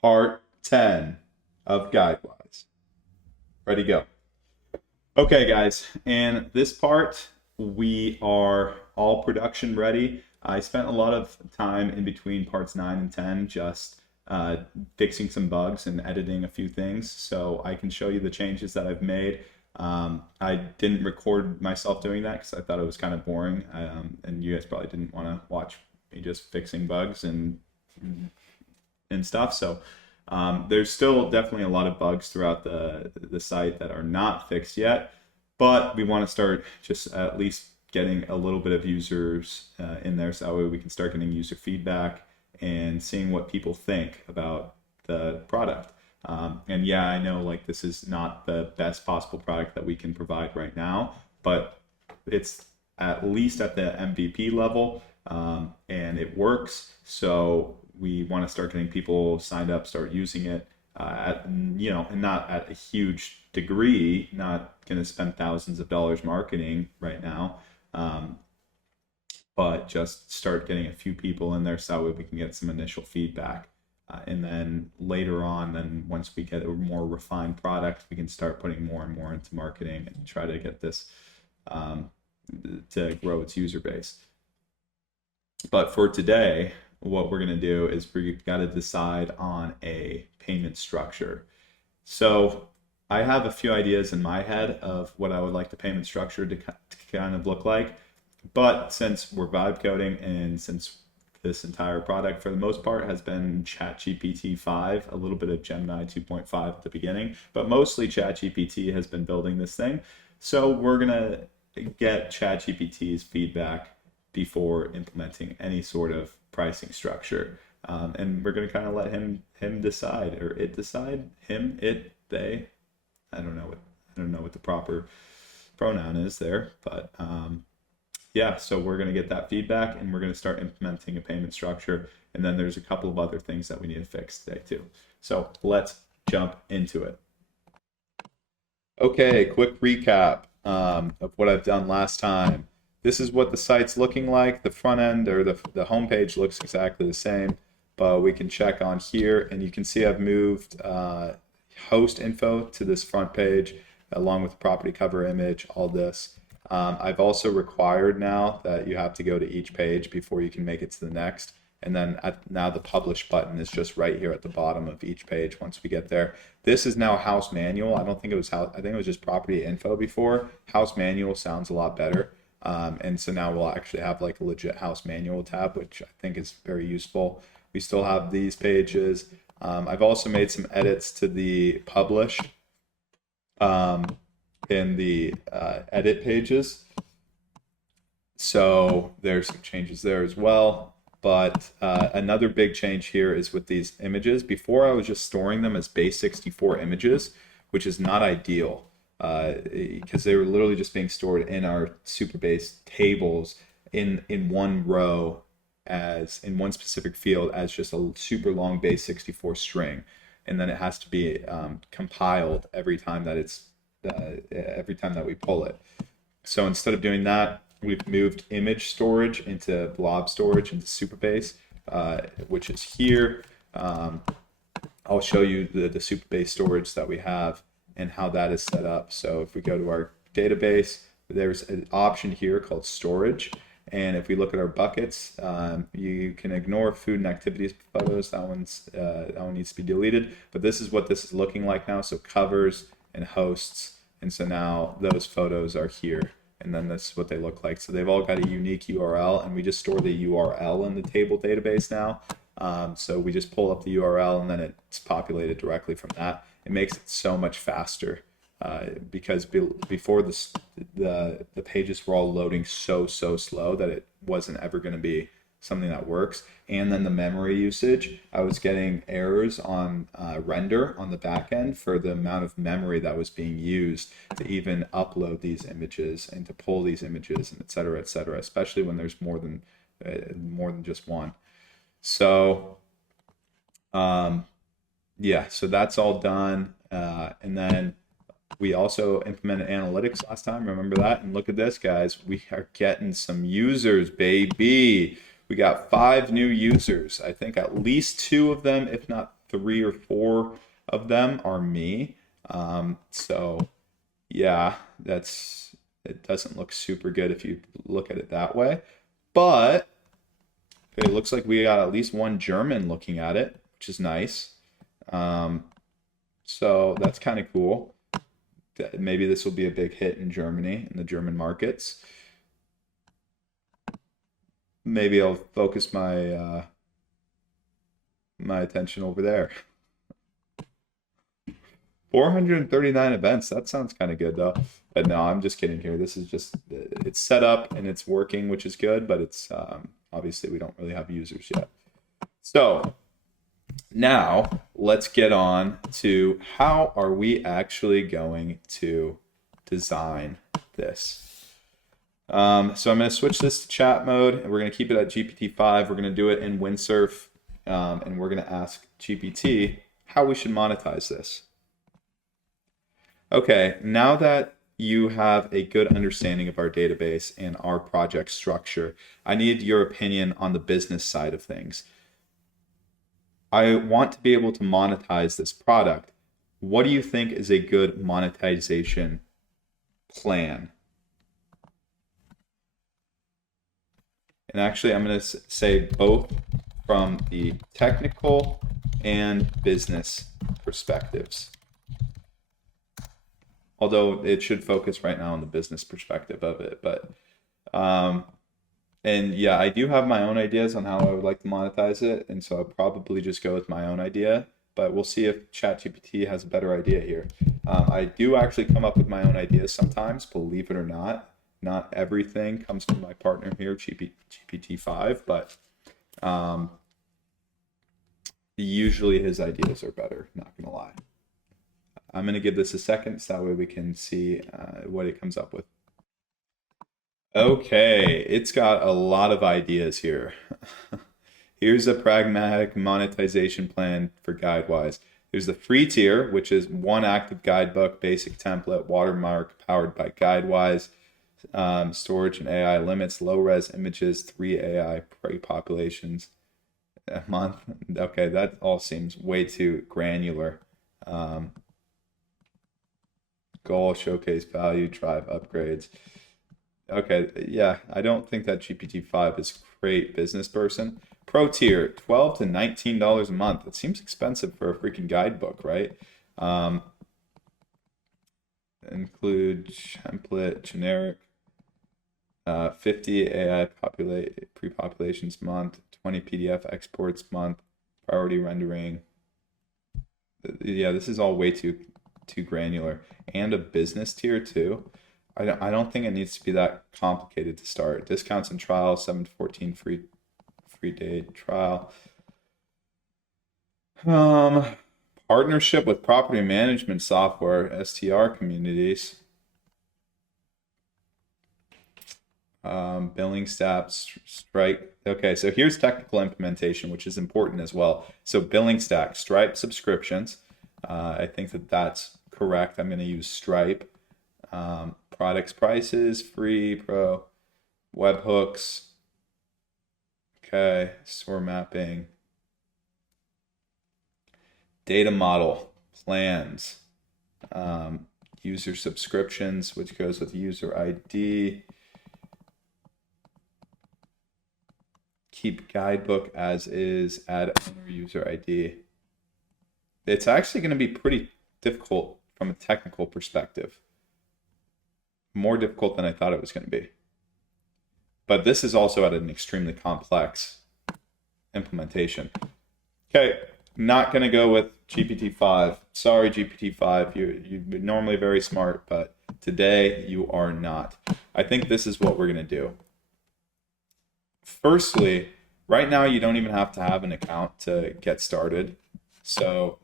Part 10 of GuideWise. Ready, go. Okay, guys, and this part, we are all production ready. I spent a lot of time in between parts 9 and 10 just fixing some bugs and editing a few things, so I can show you the changes that I've made. I didn't record myself doing that because I thought it was kind of boring, and you guys probably didn't want to watch me just fixing bugs and stuff. So there's still definitely a lot of bugs throughout the site that are not fixed yet, but we want to start just at least getting a little bit of users in there, so that way we can start getting user feedback and seeing what people think about the product. And yeah, I know like this is not the best possible product that we can provide right now, but it's at least at the MVP level, and it works. So we want to start getting people signed up, start using it, and not at a huge degree, not going to spend thousands of dollars marketing right now, but just start getting a few people in there so that we can get some initial feedback. And then later on, then once we get a more refined product, we can start putting more and more into marketing and try to get this to grow its user base. But for today, what we're going to do is we've got to decide on a payment structure. So I have a few ideas in my head of what I would like the payment structure to kind of look like. But since we're vibe coding and since this entire product for the most part has been ChatGPT 5, a little bit of Gemini 2.5 at the beginning, but mostly ChatGPT has been building this thing. So we're going to get ChatGPT's feedback before implementing any sort of pricing structure, and we're going to kind of let him decide, or it decide, him, it, they. I don't know what the proper pronoun is there, but yeah, so we're going to get that feedback and we're going to start implementing a payment structure, and then there's a couple of other things that we need to fix today too. So let's jump into it. Okay, quick recap of what I've done last time. This is what the site's looking like. The front end, or the home page, looks exactly the same, but we can check on here and you can see I've moved host info to this front page along with the property cover image, all this. I've also required now that you have to go to each page before you can make it to the next. And then now the publish button is just right here at the bottom of each page once we get there. This is now house manual. I don't think it was house, I think it was just property info before. House manual sounds a lot better. And so now we'll actually have like a legit house manual tab, which I think is very useful. We still have these pages. I've also made some edits to the publish in the edit pages. So there's some changes there as well. But another big change here is with these images. Before I was just storing them as base 64 images, which is not ideal because they were literally just being stored in our Superbase tables in one row, as in one specific field, as just a super long base 64 string, and then it has to be compiled every time that we pull it. So instead of doing that, we've moved image storage into blob storage into Superbase, which is here. I'll show you the Superbase storage that we have and how that is set up. So if we go to our database, there's an option here called storage. And if we look at our buckets, you can ignore food and activities photos. That one needs to be deleted. But this is what this is looking like now. So covers and hosts. And so now those photos are here. And then this is what they look like. So they've all got a unique URL, and we just store the URL in the table database now. So we just pull up the URL and then it's populated directly from that. It makes it so much faster because before this, the pages were all loading so slow that it wasn't ever going to be something that works. And then the memory usage, I was getting errors on render on the back end for the amount of memory that was being used to even upload these images and to pull these images, and et cetera, especially when there's more than just one. So yeah, so that's all done. And then we also implemented analytics last time, remember that? And look at this, guys, we are getting some users, baby. We got 5 new users. I think at least 2 of them, if not 3 or 4 of them are me. So yeah, it doesn't look super good if you look at it that way. But okay, it looks like we got at least one German looking at it, which is nice. So that's kind of cool. Maybe this will be a big hit in Germany, in the German markets. Maybe I'll focus my attention over there. 439 events. That sounds kind of good though. But no, I'm just kidding here. This is just, it's set up and it's working, which is good, but it's obviously we don't really have users yet. So now let's get on to how are we actually going to design this. So I'm going to switch this to chat mode, and we're going to keep it at GPT-5. We're going to do it in Windsurf, and we're going to ask GPT how we should monetize this. Okay, now that you have a good understanding of our database and our project structure, I need your opinion on the business side of things. I want to be able to monetize this product. What do you think is a good monetization plan? And actually, I'm going to say both from the technical and business perspectives. Although it should focus right now on the business perspective of it. But, and yeah, I do have my own ideas on how I would like to monetize it. And so I'll probably just go with my own idea. But we'll see if ChatGPT has a better idea here. I do actually come up with my own ideas sometimes, believe it or not. Not everything comes from my partner here, GPT-5, but usually his ideas are better, not gonna lie. I'm gonna give this a second so that way we can see what it comes up with. Okay, it's got a lot of ideas here. Here's a pragmatic monetization plan for GuideWise. There's the free tier, which is one active guidebook, basic template, watermark, powered by GuideWise. Storage and AI limits, low res images, 3 AI pre-populations a month. Okay, that all seems way too granular. Goal, showcase value, drive upgrades. Okay, yeah, I don't think that GPT-5 is a great business person. Pro tier, $12 to $19 a month. It seems expensive for a freaking guidebook, right? Include template, generic. 50 AI pre-populations month, 20 PDF exports month, priority rendering. Yeah, this is all way too granular. And a business tier too. I don't think it needs to be that complicated to start. Discounts and trial, 7 to 14 free day trial. Partnership with property management software, STR communities. Billing stats, Stripe. Okay, so here's technical implementation, which is important as well. So billing stack, Stripe subscriptions. I think that that's correct. I'm going to use Stripe. Products, prices, free, pro, webhooks. Okay, store mapping. Data model, plans. User subscriptions, which goes with user ID. Keep guidebook as is, add owner user ID. It's actually going to be pretty difficult from a technical perspective. More difficult than I thought it was going to be. But this is also at an extremely complex implementation. Okay, not going to go with GPT-5. Sorry, GPT-5. You're normally very smart, but today you are not. I think this is what we're going to do. Firstly, right now you don't even have to have an account to get started. So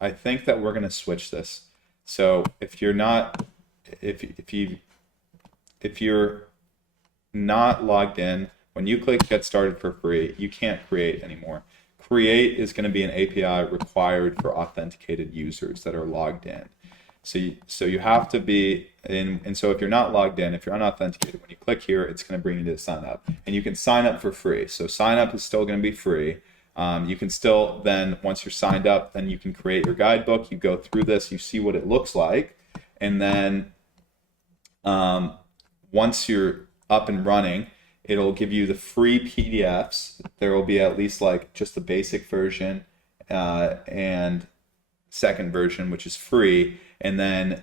I think that we're going to switch this. So if you're not logged in, when you click get started for free, you can't create anymore. Create is going to be an API required for authenticated users that are logged in. So you have to be in, and so if you're not logged in, if you're unauthenticated, when you click here, it's going to bring you to sign up, and you can sign up for free. So sign up is still going to be free. You can still then, once you're signed up, then you can create your guidebook. You go through this, you see what it looks like, and then once you're up and running, it'll give you the free PDFs. There will be at least like just the basic version and second version, which is free, and then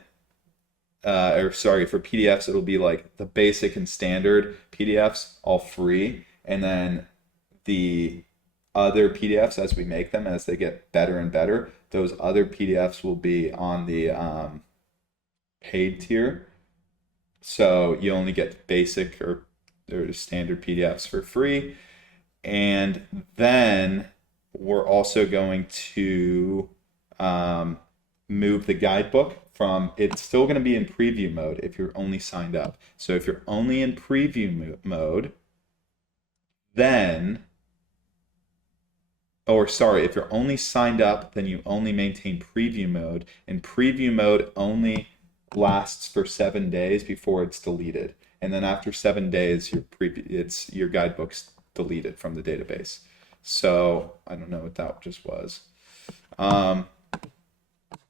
or sorry, for PDFs, it'll be like the basic and standard PDFs, all free. And then the other PDFs, as we make them, as they get better and better, those other PDFs will be on the paid tier. So you only get basic or standard PDFs for free. And then we're also going to move the guidebook from, it's still going to be in preview mode if you're only signed up. So if you're only in preview mode, then, or sorry, if you're only signed up, then you only maintain preview mode, and preview mode only lasts for 7 days before it's deleted. And then after 7 days, your guidebook's deleted from the database. So I don't know what that just was.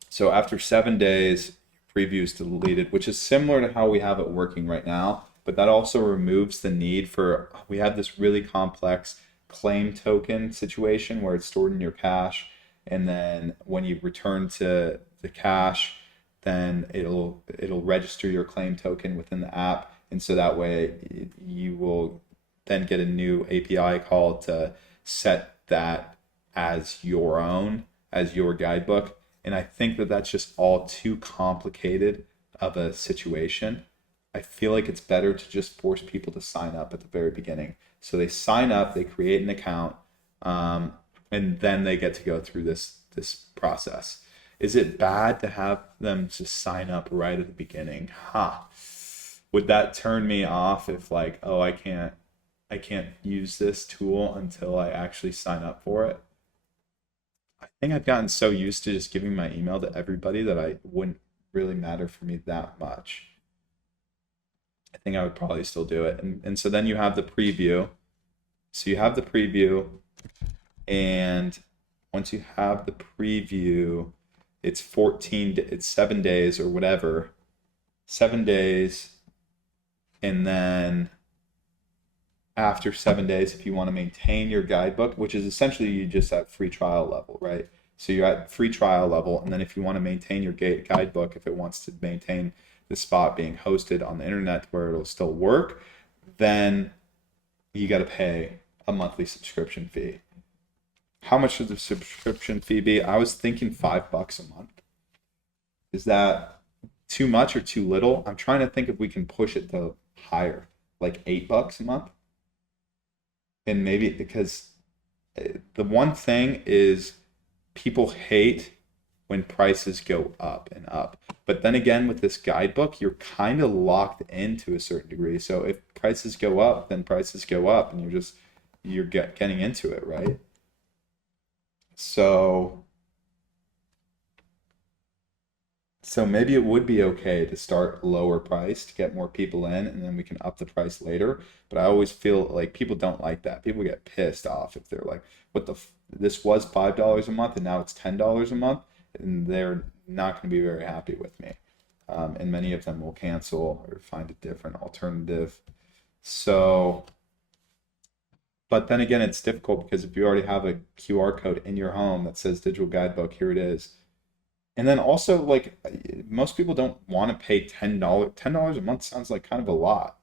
So after 7 days, preview is deleted, which is similar to how we have it working right now, but that also removes the need for, we have this really complex claim token situation where it's stored in your cache, and then when you return to the cache, then it'll register your claim token within the app, and so that way you will then get a new API call to set that as your own, as your guidebook. And I think that that's just all too complicated of a situation. I feel like it's better to just force people to sign up at the very beginning. So they sign up, they create an account, and then they get to go through this process. Is it bad to have them just sign up right at the beginning? Would that turn me off if like, oh, I can't use this tool until I actually sign up for it? I think I've gotten so used to just giving my email to everybody that I wouldn't really matter for me that much. I think I would probably still do it. And so then you have the preview. So you have the preview, and once you have the preview, it's 7 days or whatever. 7 days, and then after 7 days, if you want to maintain your guidebook, which is essentially you just at free trial level, right? So you're at free trial level, and then if you want to maintain your guidebook, if it wants to maintain the spot being hosted on the internet where it'll still work, then you got to pay a monthly subscription fee. How much should the subscription fee be? I was thinking $5 a month. Is that too much or too little? I'm trying to think if we can push it to higher, like $8 a month. And maybe, because the one thing is people hate when prices go up and up. But then again, with this guidebook, you're kind of locked in to a certain degree. So if prices go up, then prices go up, and you're getting into it, right? So maybe it would be okay to start lower price to get more people in, and then we can up the price later. But I always feel like people don't like that. People get pissed off if they're like, this was $5 a month and now it's $10 a month, and they're not going to be very happy with me. And many of them will cancel or find a different alternative. So, but then again, it's difficult because if you already have a QR code in your home that says digital guidebook, here it is. And then also, like, most people don't want to pay $10. $10 a month sounds like kind of a lot.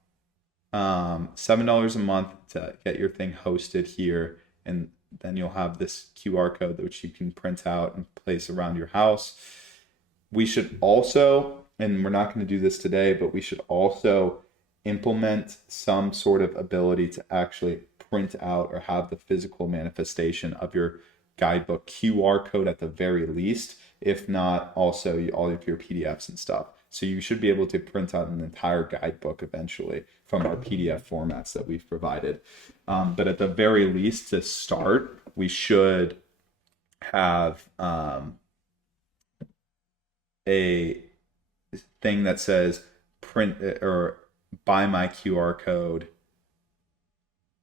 $7 a month to get your thing hosted here, and then you'll have this QR code which you can print out and place around your house. We should also, and we're not going to do this today, but we should also implement some sort of ability to actually print out or have the physical manifestation of your guidebook QR code at the very least, if not also all of your PDFs and stuff. So you should be able to print out an entire guidebook eventually from our PDF formats that we've provided. But at the very least, to start, we should have a thing that says print or buy my QR code,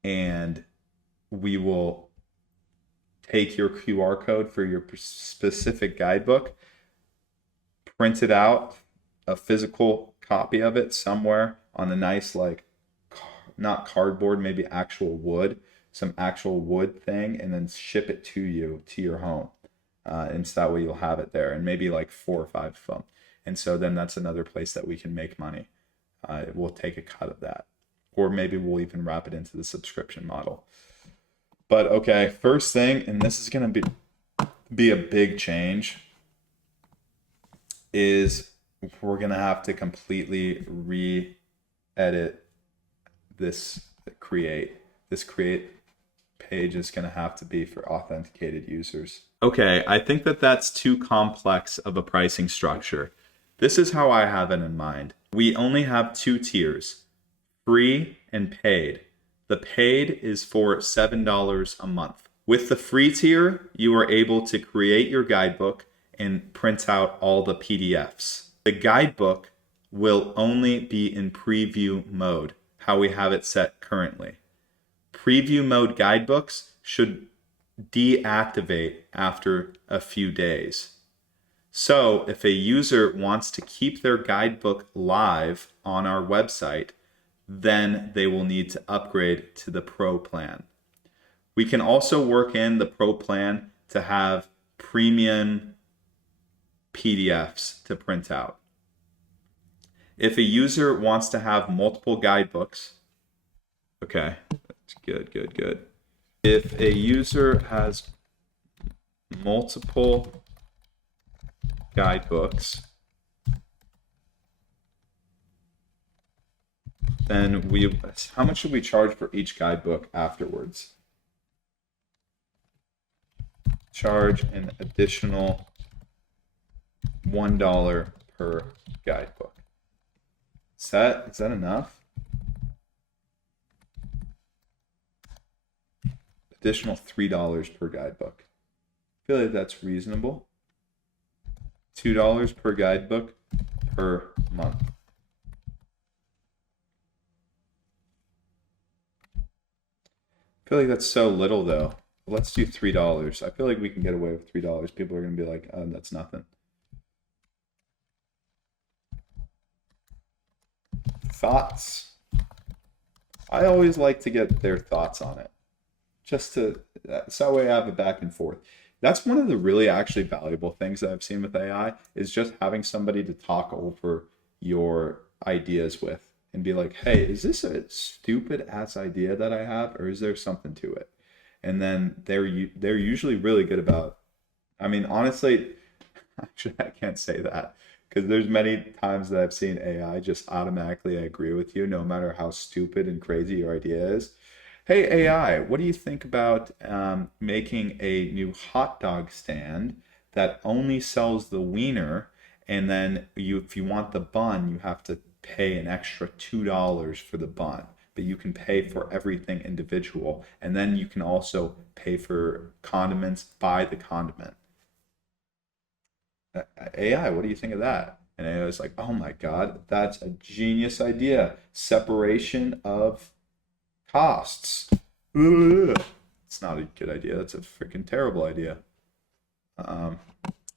and we will take your QR code for your specific guidebook, print it out, a physical copy of it somewhere on a nice, like, not cardboard, maybe actual wood, some actual wood thing, and then ship it to you to your home. And so that way you'll have it there, and maybe like 4 or 5 of them. And so then that's another place that we can make money. We'll take a cut of that, or maybe we'll even wrap it into the subscription model. But okay, first thing, and this is going to be a big change, is we're going to have to completely re-edit this create. This create page is going to have to be for authenticated users. Okay, I think that that's too complex of a pricing structure. This is how I have it in mind. We only have 2 tiers, free and paid. The paid is for $7 a month. With the free tier, you are able to create your guidebook and print out all the PDFs. The guidebook will only be in preview mode, how we have it set currently. Preview mode guidebooks should deactivate after a few days. So if a user wants to keep their guidebook live on our website, then they will need to upgrade to the Pro plan. We can also work in the Pro plan to have premium PDFs to print out. If a user wants to have multiple guidebooks, okay, that's good. If a user has multiple guidebooks, then how much should we charge for each guidebook afterwards? Charge an additional $1 per guidebook. Is that enough? Additional $3 per guidebook. I feel like that's reasonable. $2 per guidebook per month. I feel like that's so little though. Let's do $3. I feel like we can get away with $3. People are going to be like, oh, that's nothing. Thoughts? I always like to get their thoughts on it. So that way I have a back and forth. That's one of the really actually valuable things that I've seen with AI, is just having somebody to talk over your ideas with and be like, hey, is this a stupid ass idea that I have, or is there something to it? And then they're usually really good about, I mean, honestly, actually, I can't say that, because there's many times that I've seen AI just automatically agree with you, no matter how stupid and crazy your idea is. Hey, AI, what do you think about making a new hot dog stand that only sells the wiener, and then if you want the bun, you have to pay an extra $2 for the bun, but you can pay for everything individual, and then you can also pay for condiments by the condiment. AI, what do you think of that? And AI was like, oh my God, that's a genius idea. Separation of costs. It's not a good idea. That's a freaking terrible idea.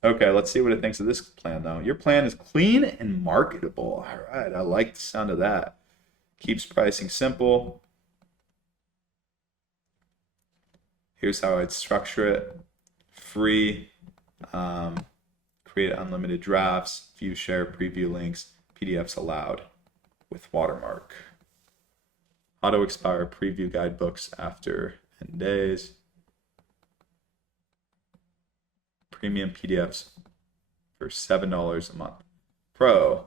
Okay, let's see what it thinks of this plan though. Your plan is clean and marketable. All right, I like the sound of that. Keeps pricing simple. Here's how I'd structure it. Free, create unlimited drafts, view, share, preview links, PDFs allowed with watermark. Auto expire preview guidebooks after 10 days. Premium PDFs for $7 a month. Pro,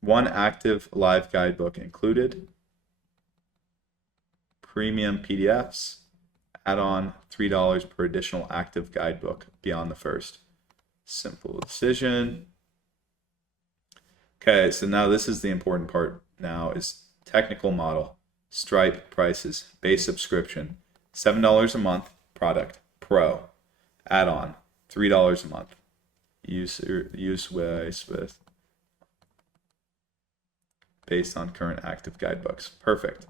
1 active live guidebook included. Premium PDFs, add-on $3 per additional active guidebook beyond the first. Simple decision. Okay, so now this is the important part now, is technical model. Stripe prices, base subscription, $7 a month, product, Pro, add-on, $3 a month. Use with based on current active guidebooks. Perfect.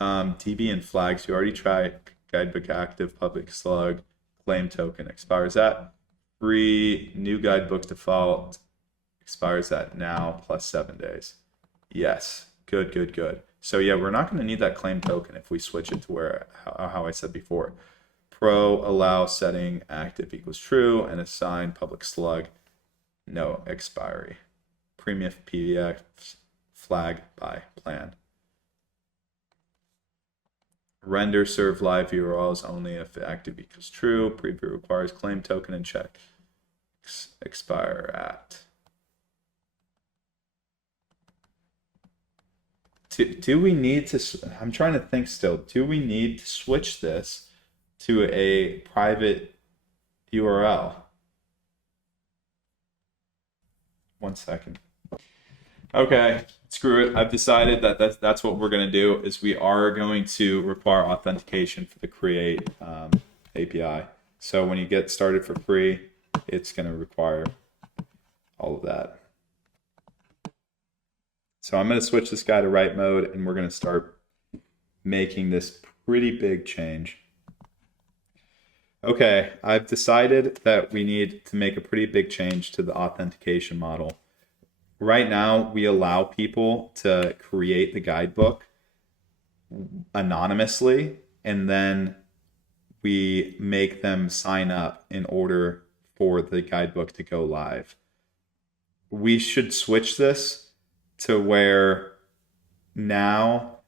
DB and flags. You already tried guidebook active, public slug, claim token. Expires at free, new guidebook default. Expires at now plus 7 days. Yes, good, good, good. So yeah, we're not going to need that claim token if we switch it to where how I said before. Pro allow setting active equals true and assign public slug no expiry. Premium PDF flag by plan. Render serve live URLs only if active equals true. Preview requires claim token and check. Expire at. Do we need to, I'm trying to think still, do we need to switch this to a private URL? 1 second. Okay, screw it. I've decided that that's what we're going to do is we are going to require authentication for the create API. So when you get started for free, it's going to require all of that. So I'm going to switch this guy to write mode, and we're going to start making this pretty big change. Okay, I've decided that we need to make a pretty big change to the authentication model. Right now, we allow people to create the guidebook anonymously, and then we make them sign up in order for the guidebook to go live. We should switch this to where now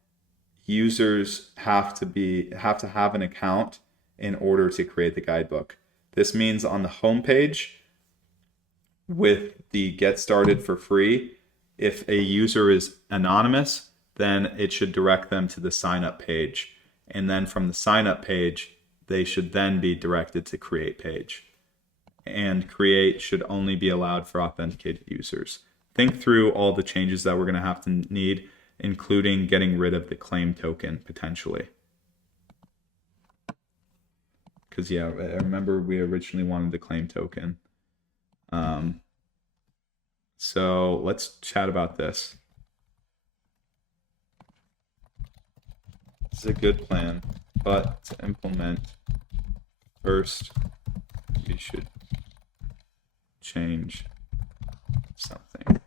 users have to have an account in order to create the guidebook. This means on the homepage with the get started for free, if a user is anonymous, then it should direct them to the sign up page. And then from the sign up page, they should then be directed to create page. And create should only be allowed for authenticated users. Think through all the changes that we're going to have to need, including getting rid of the claim token potentially. Because yeah, I remember we originally wanted the claim token. So let's chat about this. This is a good plan, but to implement, first we should change something.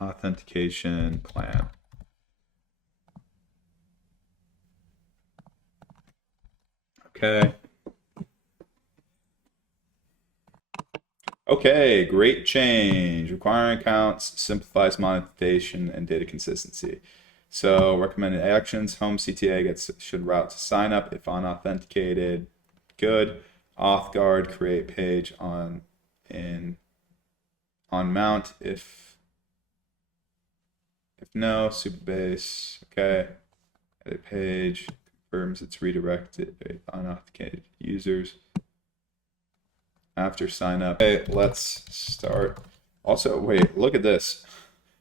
Authentication plan. Okay. Okay, great change. Requiring accounts simplifies monetization and data consistency. So recommended actions, home CTA should route to sign up if unauthenticated. Good. Auth guard, create page on mount if no, Supabase. Okay. Edit page confirms it's redirected unauthenticated users. After sign up. Okay, let's start. Also, wait, look at this.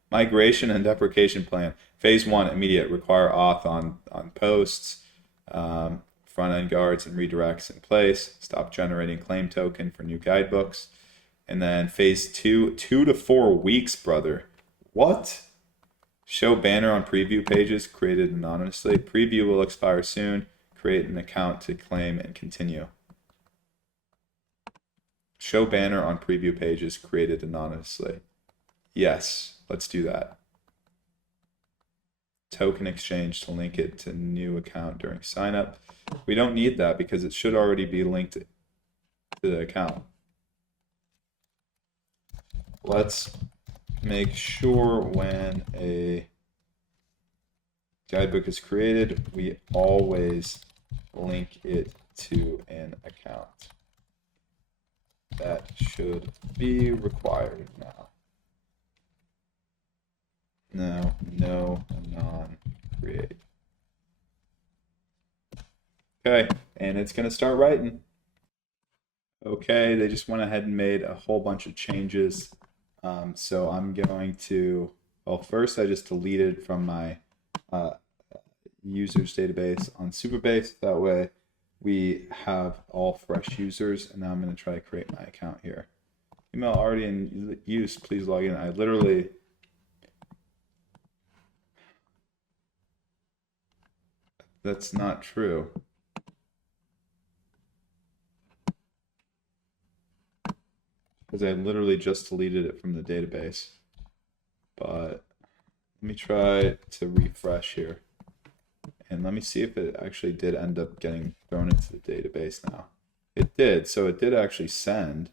Migration and deprecation plan. Phase 1, immediate. Require auth on posts, front-end guards and redirects in place. Stop generating claim token for new guidebooks. And then phase 2, 2 to 4 weeks, brother. What? Show banner on preview pages created anonymously. Preview will expire soon. Create an account to claim and continue. Show banner on preview pages created anonymously. Yes, let's do that. Token exchange to link it to new account during sign up. We don't need that because it should already be linked to the account. Let's make sure when a guidebook is created, we always link it to an account. That should be required now. No non-create. Okay, and it's going to start writing. Okay, they just went ahead and made a whole bunch of changes. So I'm going to, well, first I just deleted from my users database on Supabase. That way we have all fresh users, and now I'm going to try to create my account here. Email already in use, please log in. I literally, that's not true. Because I literally just deleted it from the database. But let me try to refresh here. And let me see if it actually did end up getting thrown into the database now. It did, so it did actually send.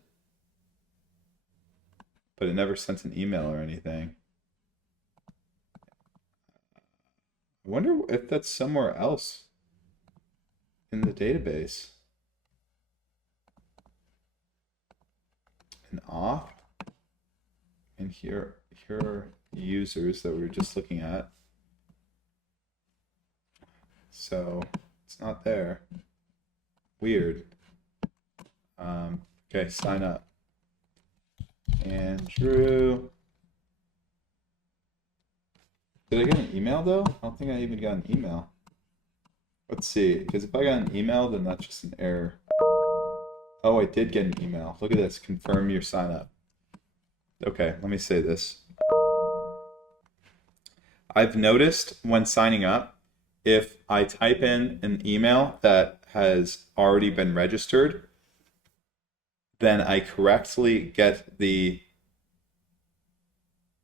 But it never sent an email or anything. I wonder if that's somewhere else in the database. And off. And here are users that we were just looking at. So it's not there. Weird. Okay, sign up. Andrew. Did I get an email though? I don't think I even got an email. Let's see, because if I got an email, then that's just an error. Oh, I did get an email. Look at this, confirm your sign up. Okay, let me say this. I've noticed when signing up, if I type in an email that has already been registered, then I correctly get the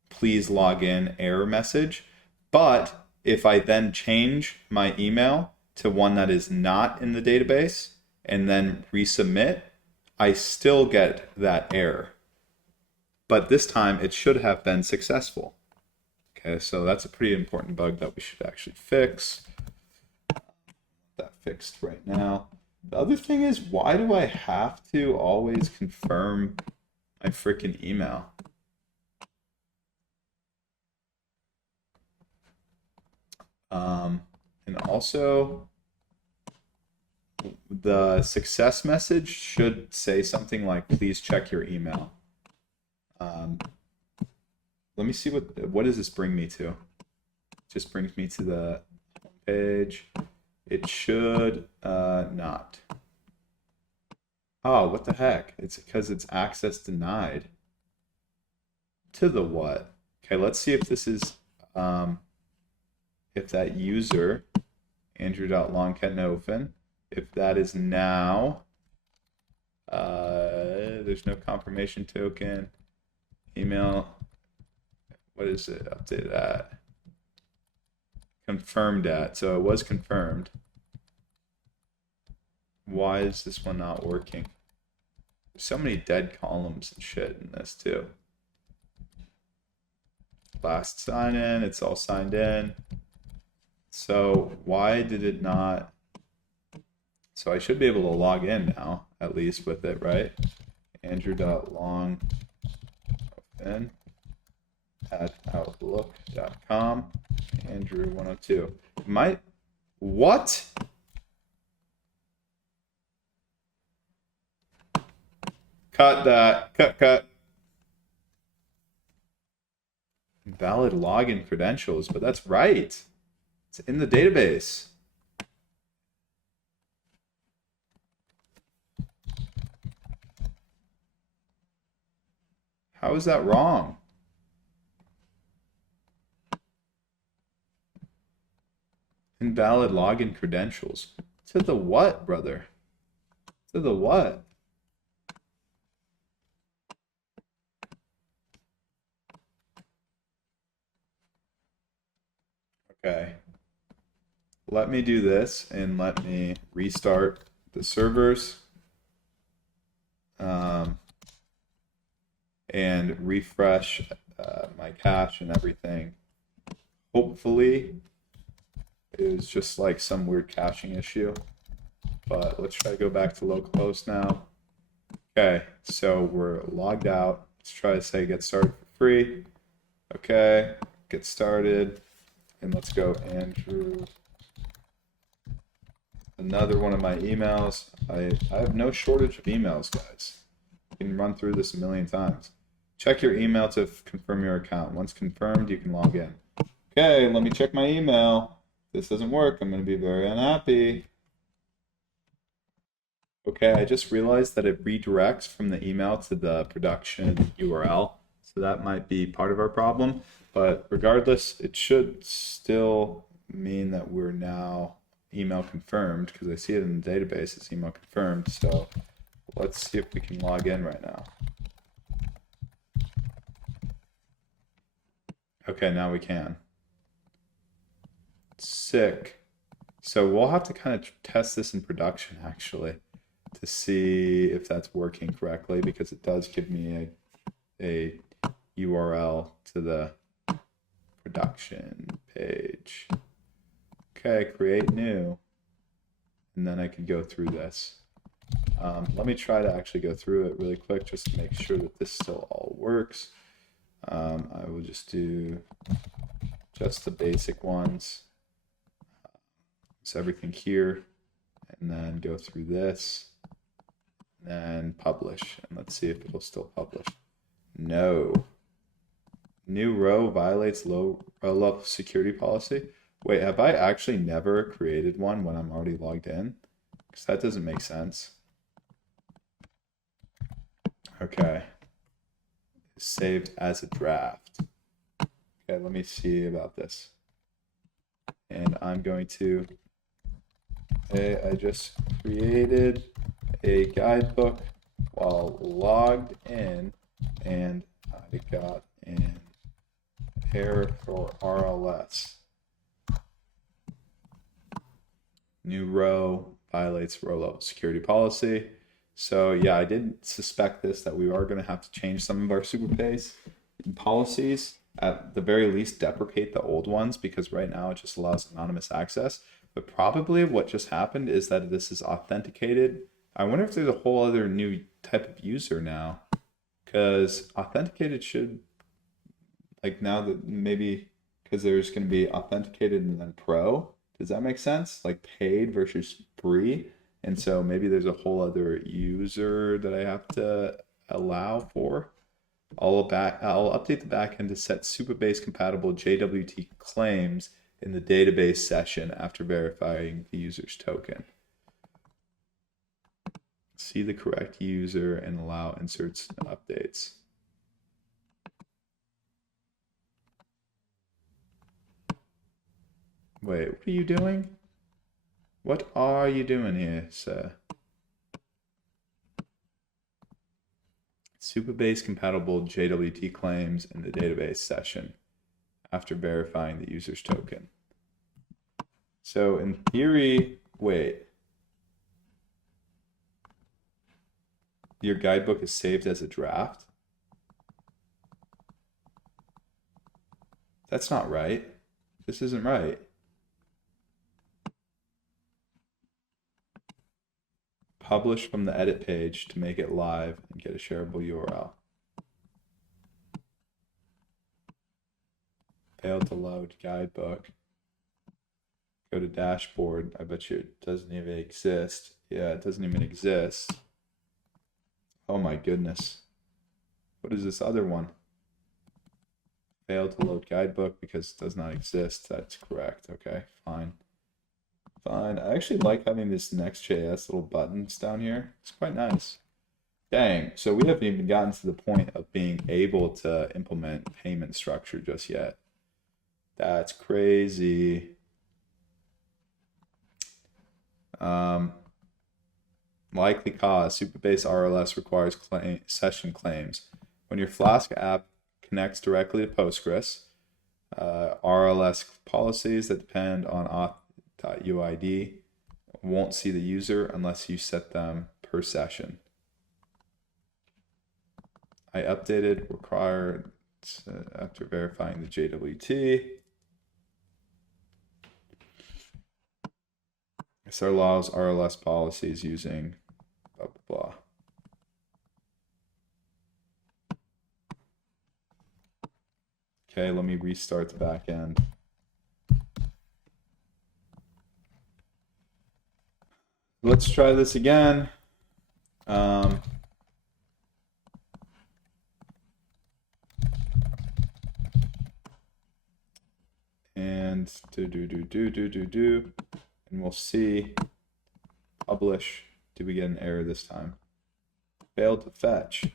please log in error message. But if I then change my email to one that is not in the database and then resubmit, I still get that error. But this time it should have been successful. Okay, so that's a pretty important bug that we should actually fix. That fixed right now. The other thing is, why do I have to always confirm my freaking email? And also, the success message should say something like, please check your email. Let me see what does this bring me to? It just brings me to the page. It should not. Oh, what the heck? It's because it's access denied. To the what? Okay, let's see if this is if that user, Andrew.longketnofen, if that is now, there's no confirmation token, email, what is it, updated at, confirmed at, so it was confirmed. Why is this one not working? There's so many dead columns and shit in this too. Last sign in, it's all signed in. So why did it not? So I should be able to log in now, at least with it, right? Andrew.longketnofen at outlook.com. Andrew102. What? Cut that. Cut. Valid login credentials, but that's right. It's in the database. How is that wrong? Invalid login credentials. To the what, brother? To the what? Okay. Let me do this and let me restart the servers and refresh my cache and everything. Hopefully it was just like some weird caching issue, but let's try to go back to localhost now. Okay, so we're logged out. Let's try to say get started for free. Okay, get started, and let's go Andrew. Another one of my emails. I have no shortage of emails, guys. You can run through this a million times. Check your email to confirm your account. Once confirmed, you can log in. Okay, let me check my email. If this doesn't work, I'm going to be very unhappy. Okay, I just realized that it redirects from the email to the production URL. So that might be part of our problem. But regardless, it should still mean that we're now email confirmed because I see it in the database as email confirmed. So let's see if we can log in right now. Okay, now we can. Sick. So we'll have to kind of test this in production actually to see if that's working correctly because it does give me a URL to the production page. Okay, create new. And then I can go through this. Let me try to actually go through it really quick just to make sure that this still all works. I will just do just the basic ones. So everything here, and then go through this, and publish. And let's see if it'll still publish. No. New row violates low level security policy. Wait, have I actually never created one when I'm already logged in? Because that doesn't make sense. Okay. Saved as a draft. Okay, let me see about this. And I'm going to, hey, I just created a guidebook while logged in, and I got an error for RLS. New row violates row level security policy. So yeah, I didn't suspect this, that we are going to have to change some of our Superbase policies. At the very least, deprecate the old ones because right now it just allows anonymous access. But probably what just happened is that this is authenticated. I wonder if there's a whole other new type of user now, because authenticated should, like now that maybe, because there's going to be authenticated and then pro. Does that make sense? Like paid versus free. And so maybe there's a whole other user that I have to allow for. I'll update the backend to set Superbase compatible JWT claims in the database session after verifying the user's token. See the correct user and allow inserts and updates. Wait, what are you doing? What are you doing here, sir? Superbase compatible JWT claims in the database session after verifying the user's token. So in theory, wait. Your guidebook is saved as a draft? That's not right. This isn't right. Publish from the edit page to make it live and get a shareable URL. Failed to load guidebook. Go to dashboard. I bet you it doesn't even exist. Yeah, it doesn't even exist. Oh my goodness. What is this other one? Failed to load guidebook because it does not exist. That's correct. Okay, fine. Fine. I actually like having this Next.js little buttons down here. It's quite nice. Dang, so we haven't even gotten to the point of being able to implement payment structure just yet. That's crazy. Likely cause, Superbase RLS requires session claims. When your Flask app connects directly to Postgres, RLS policies that depend on auth.uid won't see the user unless you set them per session. I updated required after verifying the JWT. SR allows RLS policies using blah, blah, blah. Okay, let me restart the back end. Let's try this again. And and we'll see publish. Did we get an error this time? Failed to fetch.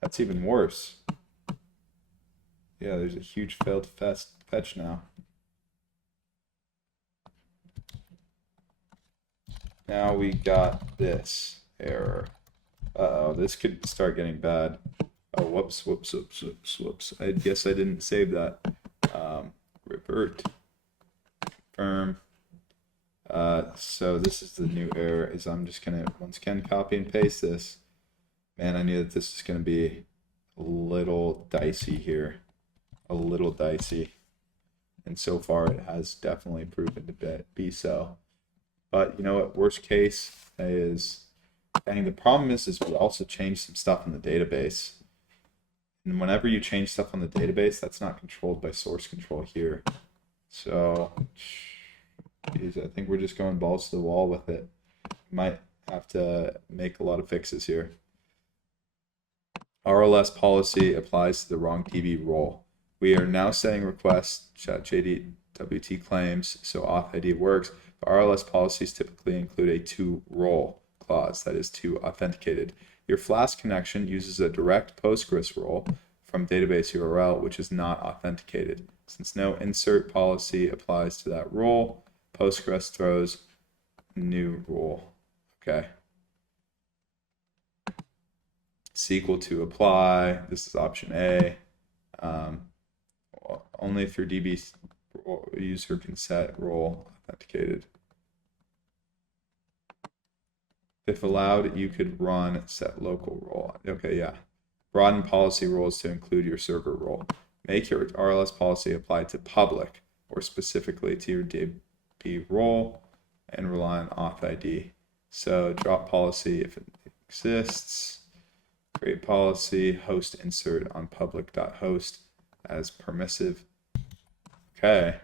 That's even worse. Yeah, there's a huge failed to fetch now. Now we got this error. Uh-oh, this could start getting bad. Oh, whoops. I guess I didn't save that. Revert. Confirm. So this is the new error, is I'm just gonna, once again, copy and paste this. Man, I knew that this is gonna be a little dicey here. A little dicey. And so far it has definitely proven to be so. But you know what, worst case is, dang, the problem is we also changed some stuff in the database. And whenever you change stuff on the database, that's not controlled by source control here. So, geez, I think we're just going balls to the wall with it. Might have to make a lot of fixes here. RLS policy applies to the wrong DB role. We are now setting requests JDWT claims, so auth ID works. But RLS policies typically include a to role clause, that is to authenticated. Your Flask connection uses a direct Postgres role from database URL, which is not authenticated. Since no insert policy applies to that role, Postgres throws new role. Okay. SQL to apply. This is option A. Only if your DB user can set role authenticated. If allowed, you could run set local role. Okay, yeah. Broaden policy roles to include your server role. Make your RLS policy apply to public or specifically to your DB role and rely on auth ID. So drop policy if it exists. Create policy, host insert on public.host as permissive. Okay.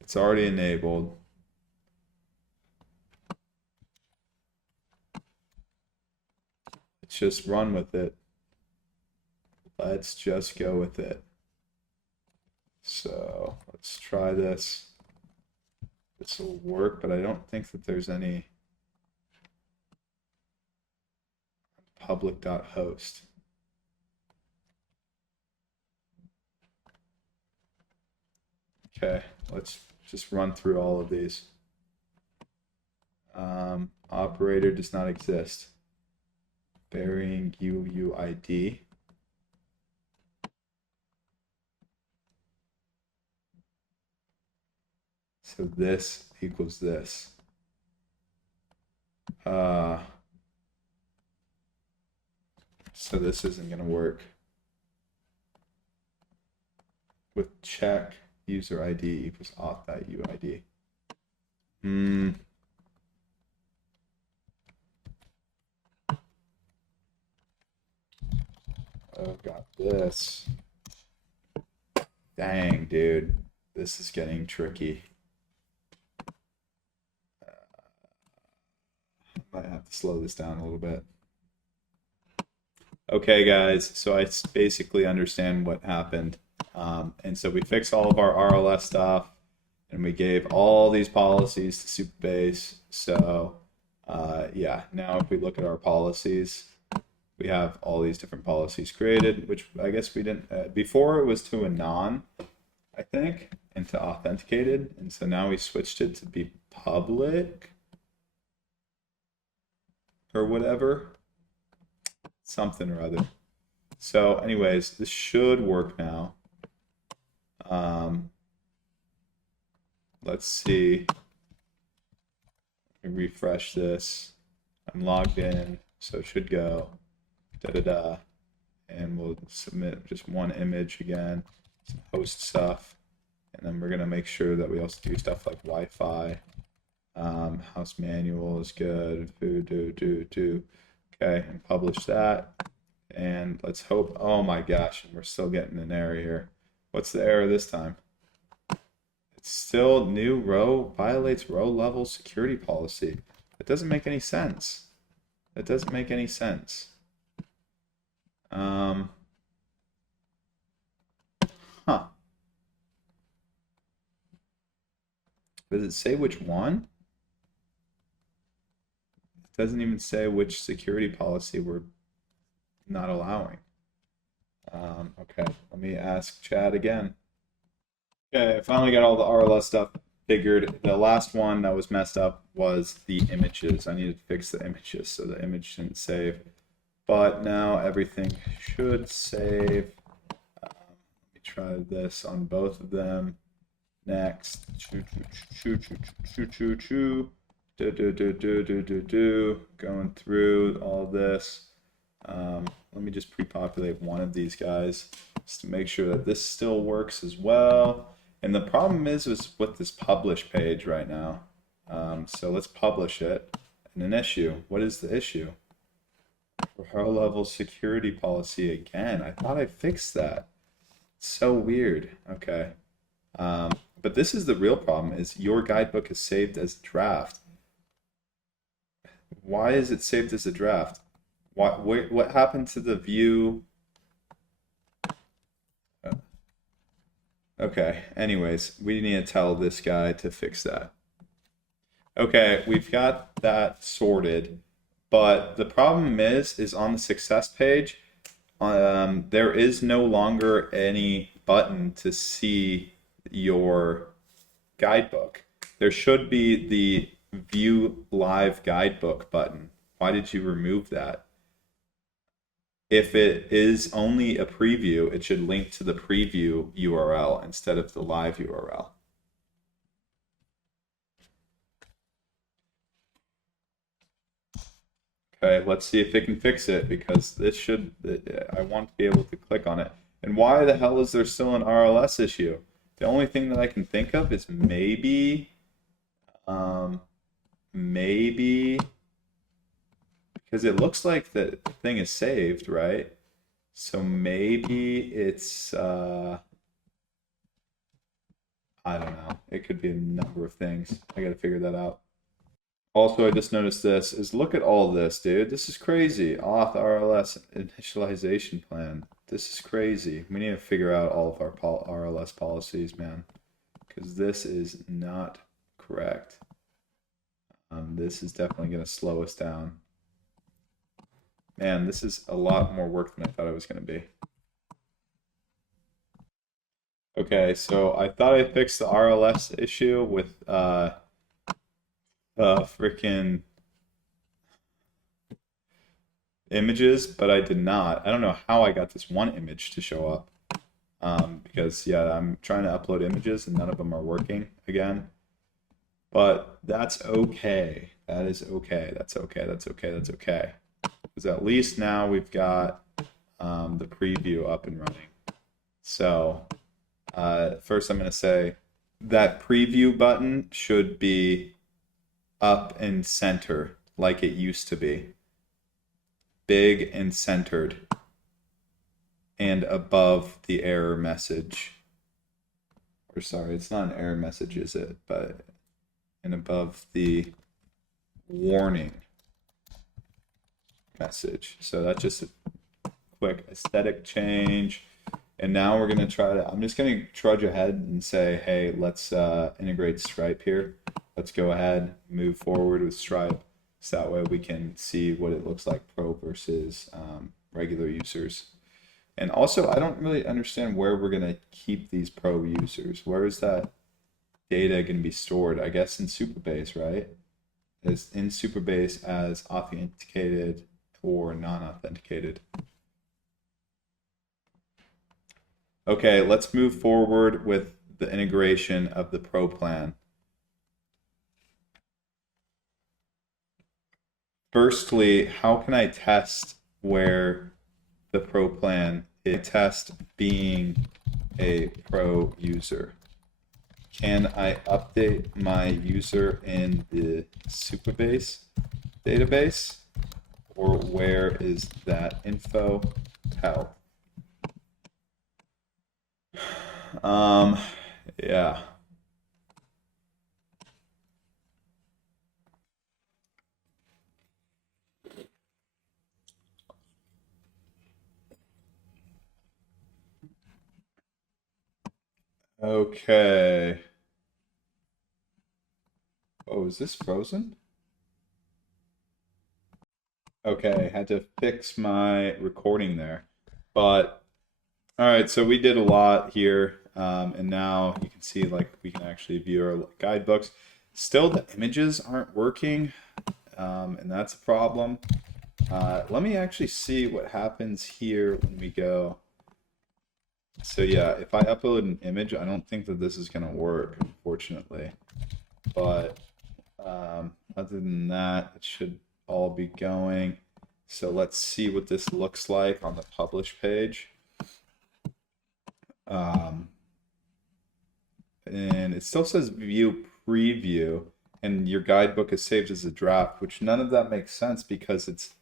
It's already enabled. Let's just run with it. Let's just go with it. So let's try this. This will work, but I don't think that there's any public.host. Okay, let's just run through all of these. Operator does not exist. Varying UUID. So this equals this. So this isn't going to work. With check user ID equals auth.uid. Oh, got this. Dang, dude. This is getting tricky. Might have to slow this down a little bit. Okay, guys, so I basically understand what happened. And so we fixed all of our RLS stuff, and we gave all these policies to Supabase. So yeah, now if we look at our policies, we have all these different policies created, which I guess we didn't, before it was to anon, I think, and to authenticated. And so now we switched it to be public or whatever, something or other. So anyways, this should work now. Let's see. Let me refresh this. I'm logged in, so it should go. And we'll submit just one image again, some host stuff, and then we're gonna make sure that we also do stuff like Wi-Fi. House manual is good. Okay, and publish that. And let's hope. Oh my gosh, we're still getting an error here. What's the error this time? It's still new row violates row level security policy. It doesn't make any sense. It doesn't make any sense. Huh. Does it say which one? It doesn't even say which security policy we're not allowing. Okay, let me ask Chad again. Okay, I finally got all the RLS stuff figured. The last one that was messed up was the images. I needed to fix the images so the image didn't save. But now everything should save. Let me try this on both of them. Next. Choo, choo, choo, choo, choo, choo, choo. Going through all this. Let me just pre-populate one of these guys just to make sure that this still works as well. And the problem is with this publish page right now. So let's publish it. And an issue. What is the issue? For high level security policy again. I thought I fixed that. It's so weird. Okay. But this is the real problem, is your guidebook is saved as a draft. Why is it saved as a draft? What happened to the view? Okay, anyways, we need to tell this guy to fix that. Okay, we've got that sorted, but the problem is on the success page, there is no longer any button to see your guidebook. There should be the view live guidebook button. Why did you remove that? If it is only a preview, it should link to the preview URL instead of the live URL. Okay, let's see if it can fix it, because this should, I want to be able to click on it. And why the hell is there still an RLS issue? The only thing that I can think of is maybe because it looks like the thing is saved, right? So maybe it's, I don't know. It could be a number of things. I got to figure that out. Also, I just noticed this, is look at all this, dude. This is crazy. Auth RLS initialization plan. This is crazy. We need to figure out all of our RLS policies, man, because this is not correct. This is definitely going to slow us down. Man, this is a lot more work than I thought it was going to be. Okay, so I thought I fixed the RLS issue with freaking images, but I did not. I don't know how I got this one image to show up. Because yeah, I'm trying to upload images and none of them are working again. But that's okay. That is okay. That's okay. That's okay. That's okay. Because at least now we've got the preview up and running. So first I'm going to say that preview button should be up and center like it used to be. Big and centered. And above the error message. Or sorry, it's not an error message, is it? But and above the warning message. So that's just a quick aesthetic change. And now we're going to try to, I'm just going to trudge ahead and say, hey, let's integrate Stripe here. Let's go ahead, move forward with Stripe. So that way we can see what it looks like pro versus regular users. And also, I don't really understand where we're going to keep these pro users. Where is that data going to be stored? I guess in Supabase, right? Is in Supabase as authenticated or non-authenticated. Okay, let's move forward with the integration of the pro plan. Firstly, how can I test where the pro plan is? Test being a pro user. Can I update my user in the Supabase database? Or where is that info held? Yeah. Okay. Oh, is this frozen? Okay, had to fix my recording there. But all right, so we did a lot here, and now you can see like we can actually view our guidebooks. Still, the images aren't working, and that's a problem. Let me actually see what happens here when we go. So yeah, if I upload an image, I don't think that this is gonna work, unfortunately. But other than that, it should all be going. So let's see what this looks like on the publish page. And it still says view preview, and your guidebook is saved as a draft, which none of that makes sense because it's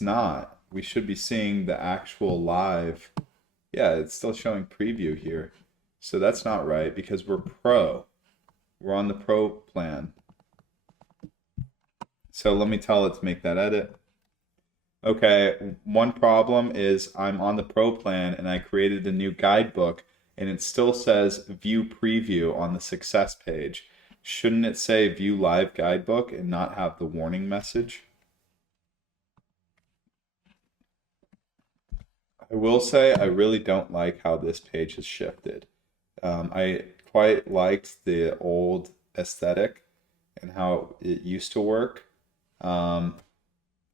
not. We should be seeing the actual live. Yeah, it's still showing preview here. So that's not right because we're pro. We're on the pro plan. So let me tell it to make that edit. Okay, one problem is I'm on the pro plan and I created a new guidebook and it still says view preview on the success page. Shouldn't it say view live guidebook and not have the warning message? I will say I really don't like how this page has shifted. I quite liked the old aesthetic and how it used to work. Um,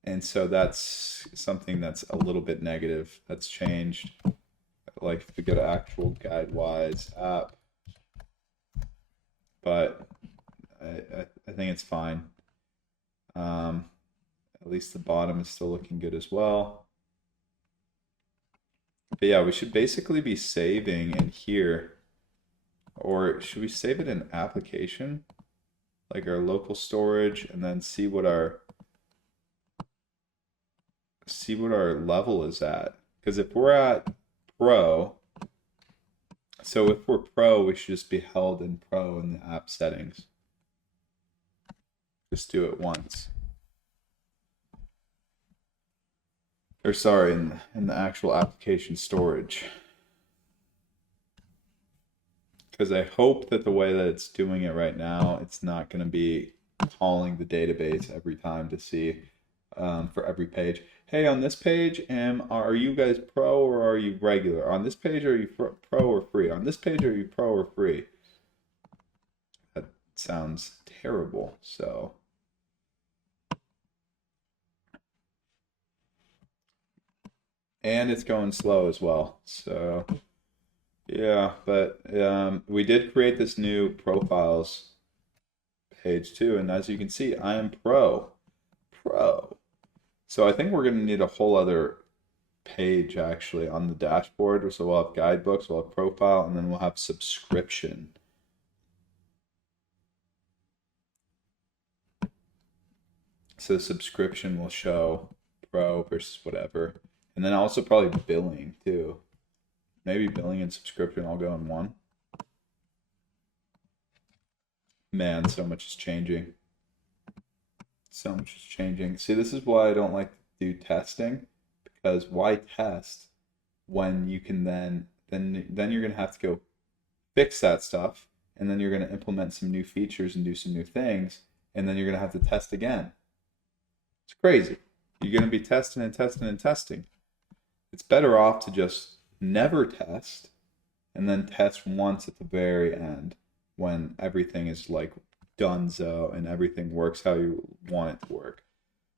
and so that's something that's a little bit negative that's changed. Like if we go to actual GuideWise app, but I think it's fine. At least the bottom is still looking good as well. But yeah, we should basically be saving in here, or should we save it in application, like our local storage, and then see what our level is at? Because if we're at pro, so if we're pro, we should just be held in pro in the app settings. Just do it once. Or sorry, in the actual application storage. Because I hope that the way that it's doing it right now, it's not going to be calling the database every time to see for every page. Hey, on this page, are you guys pro or are you regular? On this page, are you pro or free? On this page, are you pro or free? That sounds terrible. So, and it's going slow as well. So, yeah, but we did create this new profiles page too, and as you can see, I am pro. So I think we're going to need a whole other page actually on the dashboard. So we'll have guidebooks, we'll have profile, and then we'll have subscription. So subscription will show pro versus whatever. And then also probably billing too. Maybe billing and subscription all go in one. Man, so much is changing. So much is changing. See, this is why I don't like to do testing, because why test when you can then you're gonna have to go fix that stuff, and then you're gonna implement some new features and do some new things, and then you're gonna have to test again. It's crazy. You're gonna be testing and testing and testing. It's better off to just never test and then test once at the very end when everything is like donezo and everything works how you want it to work.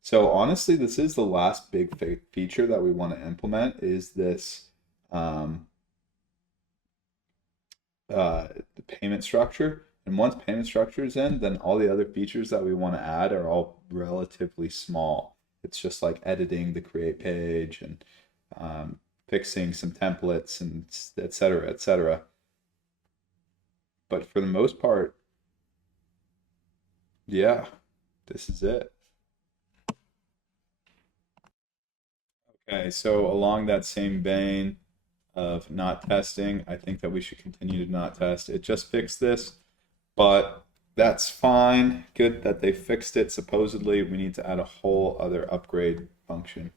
So honestly, this is the last big feature that we want to implement is this the payment structure. And once payment structure is in, then all the other features that we want to add are all relatively small. It's just like editing the create page and fixing some templates and et cetera, et cetera. But for the most part, yeah, this is it. Okay, so along that same vein of not testing, I think that we should continue to not test. It just fixed this, but that's fine. Good that they fixed it. Supposedly, we need to add a whole other upgrade function.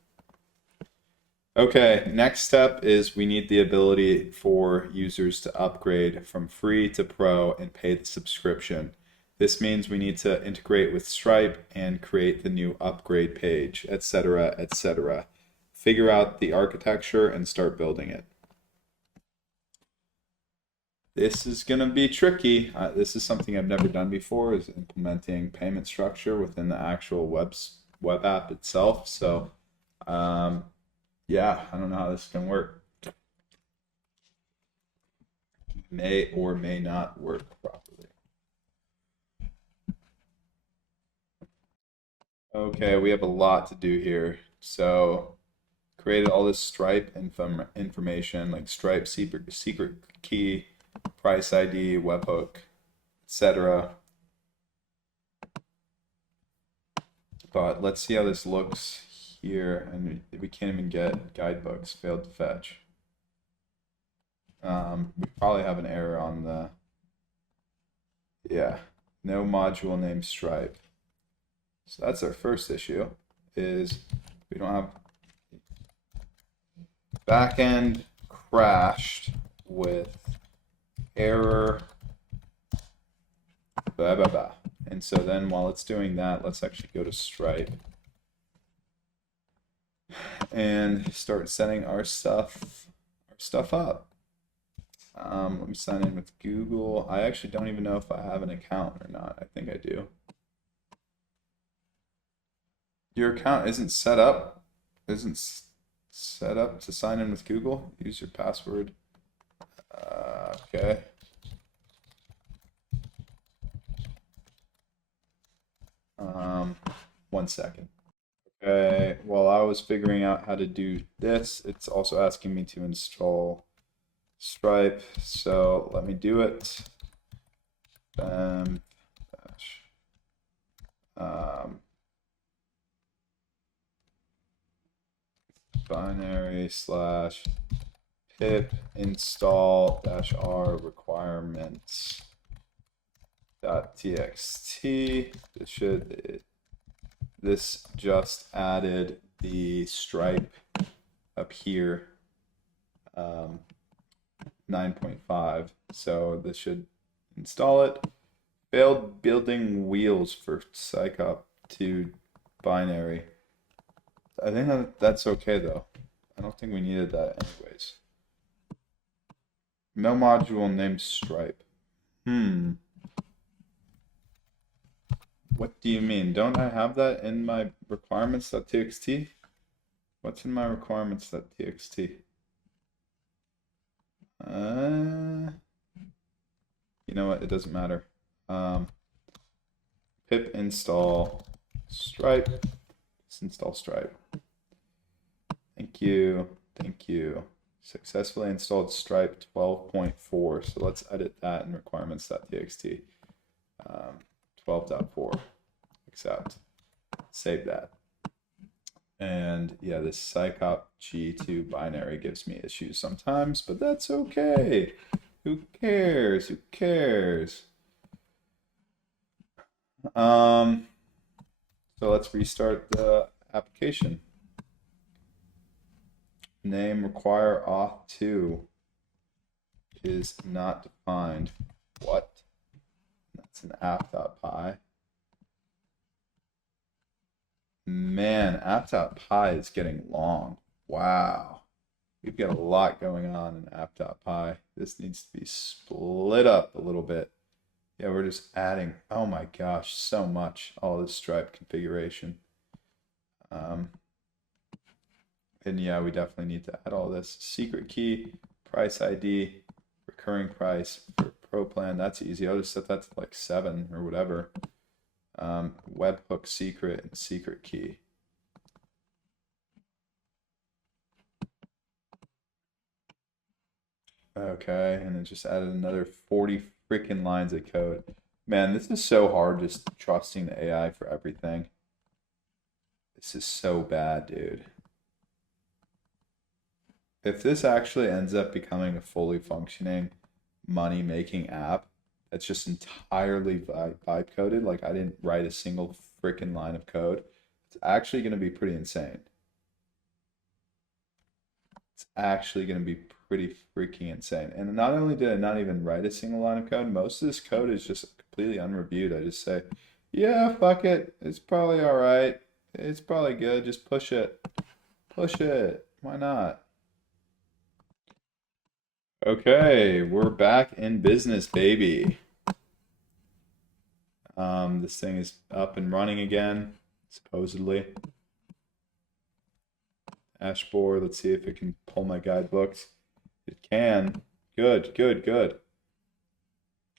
Okay, next step is we need the ability for users to upgrade from free to pro and pay the subscription. This means we need to integrate with Stripe and create the new upgrade page, etc., etc. Figure out the architecture and start building it. This is going to be tricky. This is something I've never done before, is implementing payment structure within the actual web app itself. So, yeah, I don't know how this is going to work. May or may not work properly. Okay, we have a lot to do here. So, created all this Stripe information, like Stripe secret key, price ID, webhook, etc. But let's see how this looks here. And we can't even get guidebooks, failed to fetch. We probably have an error on the, yeah, no module named Stripe. So that's our first issue, is we don't have backend crashed with error, blah, blah, blah. And so then while it's doing that, let's actually go to Stripe and start setting our stuff up. Let me sign in with Google. I actually don't even know if I have an account or not. I think I do. Your account isn't set up to sign in with Google. Use your password. Okay. One second. Okay, while I was figuring out how to do this, it's also asking me to install Stripe. So let me do it. Binary slash pip install dash r requirements dot txt. This just added the Stripe up here, 9.5. So this should install it. Failed building wheels for psychop to binary. I think that's okay though. I don't think we needed that anyways. No module named Stripe. What do you mean? Don't I have that in my requirements.txt? What's in my requirements.txt? You know what? It doesn't matter. Pip install Stripe. Let's install Stripe. Thank you. Thank you. Successfully installed Stripe 12.4. So let's edit that in requirements.txt. 12.4. Accept. Save that. And yeah, this psychop G2 binary gives me issues sometimes, but that's okay. Who cares? Who cares? So let's restart the application. Name require auth2 is not defined. What? That's an app.py. Man, app.py is getting long. Wow. We've got a lot going on in app.py. This needs to be split up a little bit. Yeah, we're just adding, oh my gosh, so much, all this Stripe configuration. And yeah, we definitely need to add all this. Secret key, price ID, recurring price for pro plan. That's easy. I'll just set that to like 7 or whatever. Webhook secret and secret key. Okay, and it just added another 40 freaking lines of code. Man, this is so hard just trusting the AI for everything. This is so bad, dude. If this actually ends up becoming a fully functioning money-making app that's just entirely vibe coded, like I didn't write a single freaking line of code, it's actually going to be pretty insane. It's actually going to be pretty freaking insane. And not only did I not even write a single line of code, most of this code is just completely unreviewed. I just say, yeah, fuck it. It's probably all right. It's probably good. Just push it. Push it. Why not? Okay, we're back in business, baby. This thing is up and running again, supposedly. Dashboard, let's see if it can pull my guidebooks. It can. Good, good, good.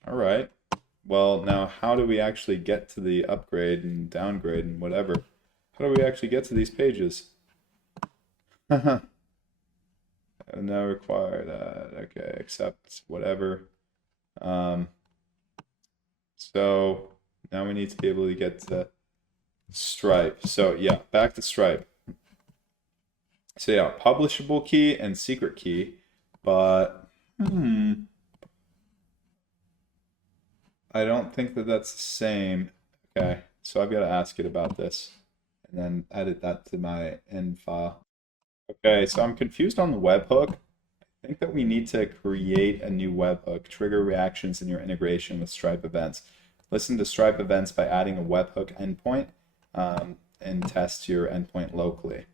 All right. Well, now how do we actually get to the upgrade and downgrade and whatever? How do we actually get to these pages? No require that. Okay, accept whatever. So now we need to be able to get to Stripe. So yeah, back to Stripe. So yeah, publishable key and secret key, but I don't think that that's the same. Okay, so I've got to ask it about this and then edit that to my end file. Okay, so I'm confused on the webhook. I think that we need to create a new webhook, trigger reactions in your integration with Stripe events. Listen to Stripe events by adding a webhook endpoint and test your endpoint locally.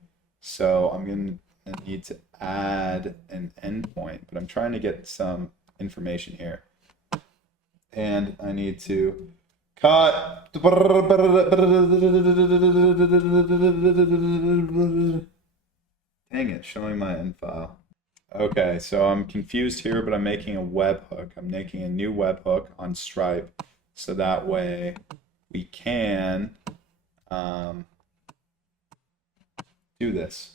So I'm going to need to add an endpoint, but I'm trying to get some information here. And I need to cut. Dang it, showing my end file. Okay, so I'm confused here, but I'm making a webhook. I'm making a new webhook on Stripe, so that way we can do this.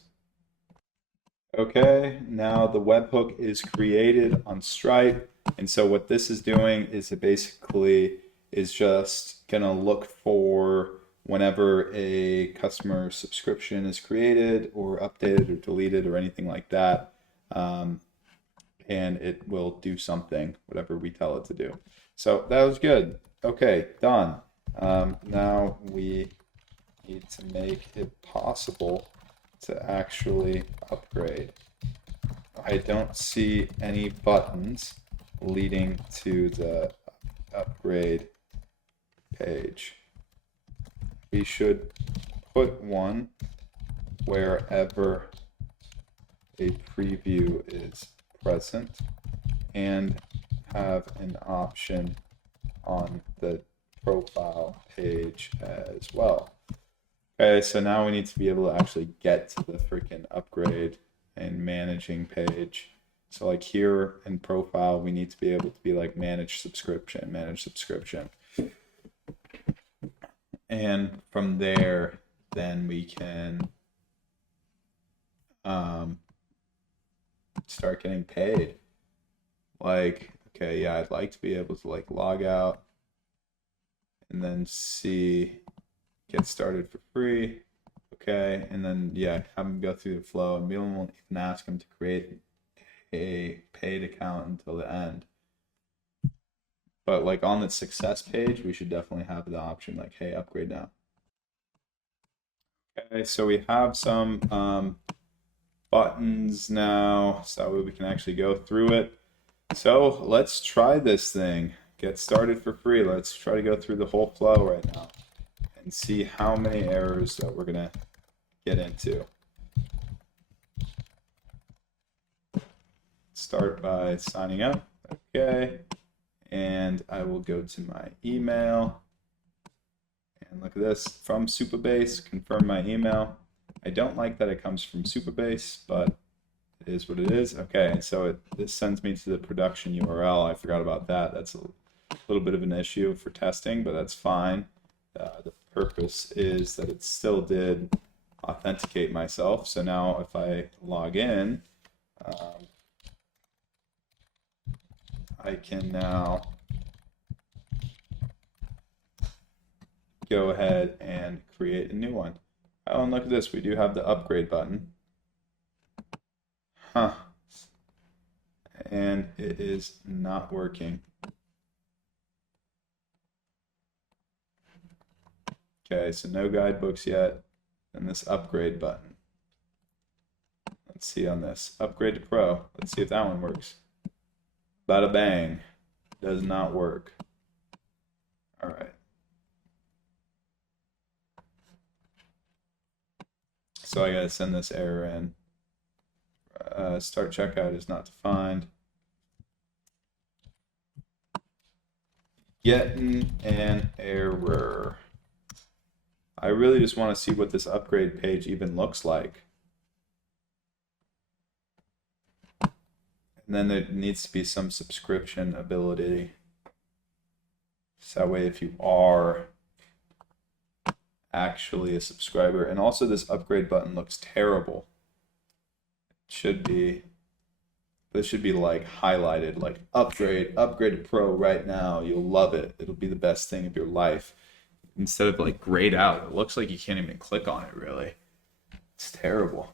Okay, now the webhook is created on Stripe, and so what this is doing is it basically is just gonna look for whenever a customer subscription is created or updated or deleted or anything like that. And it will do something, whatever we tell it to do. So that was good. Okay, done. Now we need to make it possible to actually upgrade. I don't see any buttons leading to the upgrade page. We should put one wherever a preview is present and have an option on the profile page as well. Okay, so now we need to be able to actually get to the freaking upgrade and managing page. So like here in profile, we need to be able to be like manage subscription. And from there, then we can start getting paid. Like, okay, yeah, I'd like to be able to like log out and then see get started for free. Okay, and then yeah, have them go through the flow, and we won't even ask them to create a paid account until the end. But like on the success page, we should definitely have the option like, hey, upgrade now. Okay, so we have some buttons now, so we can actually go through it. So let's try this thing. Get started for free. Let's try to go through the whole flow right now and see how many errors that we're gonna get into. Start by signing up. Okay. And I will go to my email. And look at this, from Supabase, confirm my email. I don't like that it comes from Supabase, but it is what it is. Okay, so this sends me to the production URL. I forgot about that. That's a little bit of an issue for testing, but that's fine. The purpose is that it still did authenticate myself. So now if I log in, I can now go ahead and create a new one. Oh, and look at this, we do have the upgrade button. Huh. And it is not working. Okay, so no guidebooks yet, and this upgrade button. Let's see on this. Upgrade to Pro. Let's see if that one works. Bada bang. Does not work. All right. So I gotta send this error in. Start checkout is not defined. Getting an error. I really just want to see what this upgrade page even looks like. And then there needs to be some subscription ability. So that way if you are actually a subscriber, and also this upgrade button looks terrible. It should be, this should be like highlighted, like upgrade to Pro right now. You'll love it. It'll be the best thing of your life. Instead of like grayed out, it looks like you can't even click on it really. It's terrible.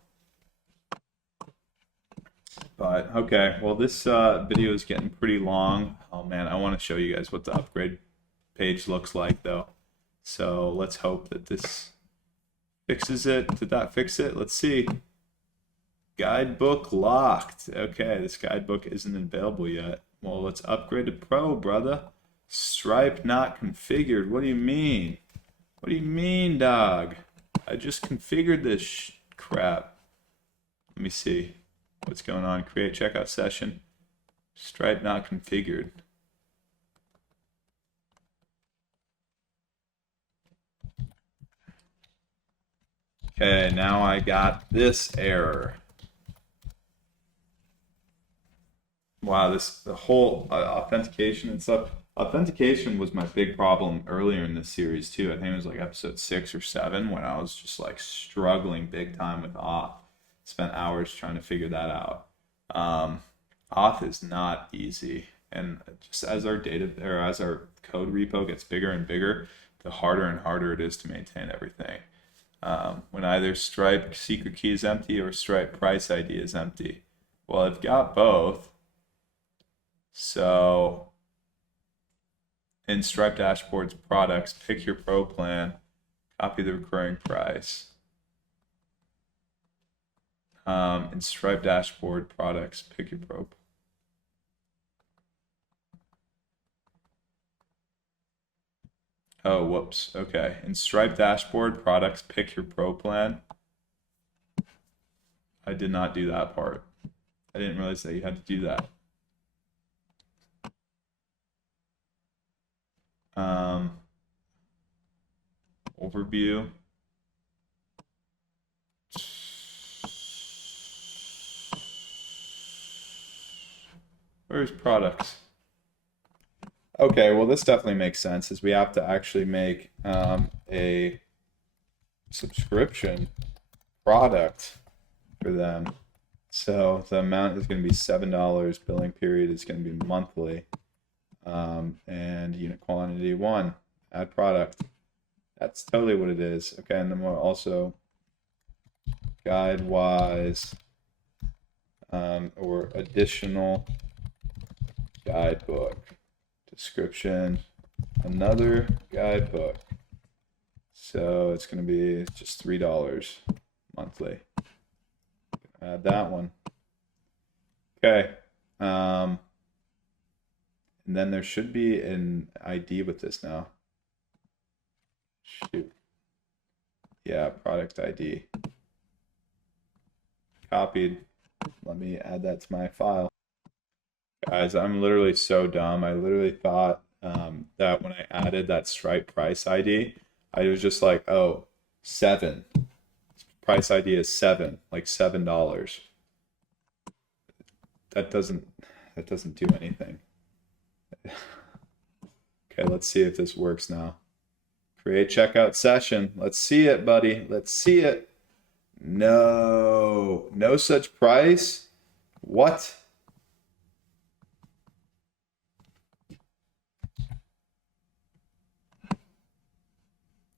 But okay, well this video is getting pretty long. Oh man, I want to show you guys what the upgrade page looks like though. So let's hope that this fixes it. Did that fix it? Let's see. Guidebook locked. Okay, this guidebook isn't available yet. Well, let's upgrade to Pro, brother. Stripe not configured. What do you mean? What do you mean, dog? I just configured this crap. Let me see what's going on. Create checkout session. Stripe not configured. Okay, now I got this error. Wow, the whole authentication and stuff. Authentication was my big problem earlier in this series too. I think it was like episode 6 or 7 when I was just like struggling big time with auth. Spent hours trying to figure that out. Auth is not easy, and just as our data or as our code repo gets bigger and bigger, the harder and harder it is to maintain everything. When either Stripe secret key is empty or Stripe price ID is empty. Well, I've got both. So in Stripe dashboards products, pick your Pro plan, copy the recurring price. In Stripe dashboard products, pick your Pro. Oh, whoops. Okay. In Stripe dashboard products, pick your Pro plan. I did not do that part. I didn't realize that you had to do that. Overview. Where's products? Okay, well this definitely makes sense, as we have to actually make a subscription product for them. So the amount is going to be $7. Billing period is going to be monthly. And unit quantity 1. Add product. That's totally what it is. Okay, and then we'll also guide-wise or additional guidebook. Description, another guidebook. So it's going to be just $3 monthly. Add that one. Okay. And then there should be an ID with this now. Shoot. Yeah, product ID. Copied. Let me add that to my file. Guys, I'm literally so dumb. I literally thought that when I added that Stripe price ID, I was just like, oh, 7. Price ID is 7, like $7. That doesn't do anything. Okay, let's see if this works now. Create checkout session. Let's see it, buddy. Let's see it. No such price. What?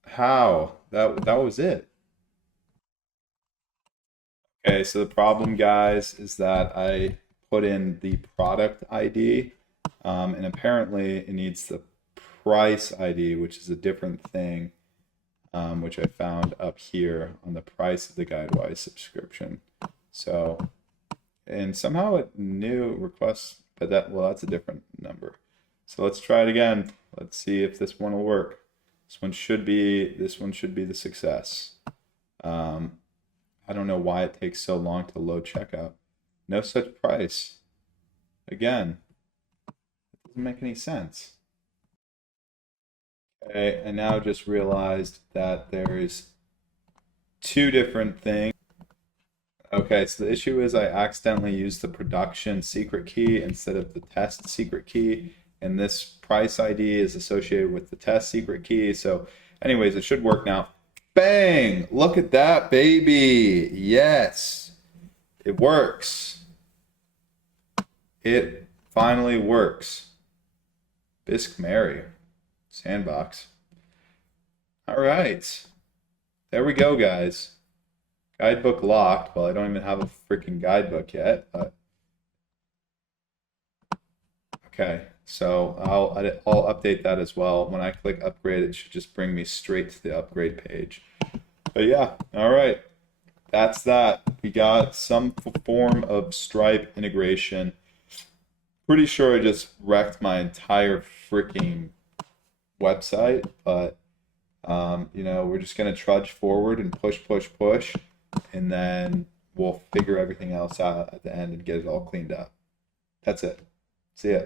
How? That was it. Okay, so the problem, guys, is that I put in the product ID, and apparently it needs the price ID, which is a different thing, which I found up here on the price of the GuideWise subscription. So, and somehow it knew requests, but that's a different number. So let's try it again. Let's see if this one will work. This one should be the success. I don't know why it takes so long to load checkout. No such price. Again, it doesn't make any sense. Okay, I now just realized that there's two different things. Okay, so the issue is I accidentally used the production secret key instead of the test secret key, and this price ID is associated with the test secret key. So anyways, it should work now. Bang! Look at that, baby! Yes! It works. It finally works. Bisque Mary. Sandbox. All right. There we go, guys. Guidebook locked. Well, I don't even have a freaking guidebook yet, but okay. So I'll update that as well. When I click upgrade, it should just bring me straight to the upgrade page. But yeah, all right. That's that. We got some form of Stripe integration. Pretty sure I just wrecked my entire freaking website, but we're just gonna trudge forward and push, and then we'll figure everything else out at the end and get it all cleaned up. That's it. See ya.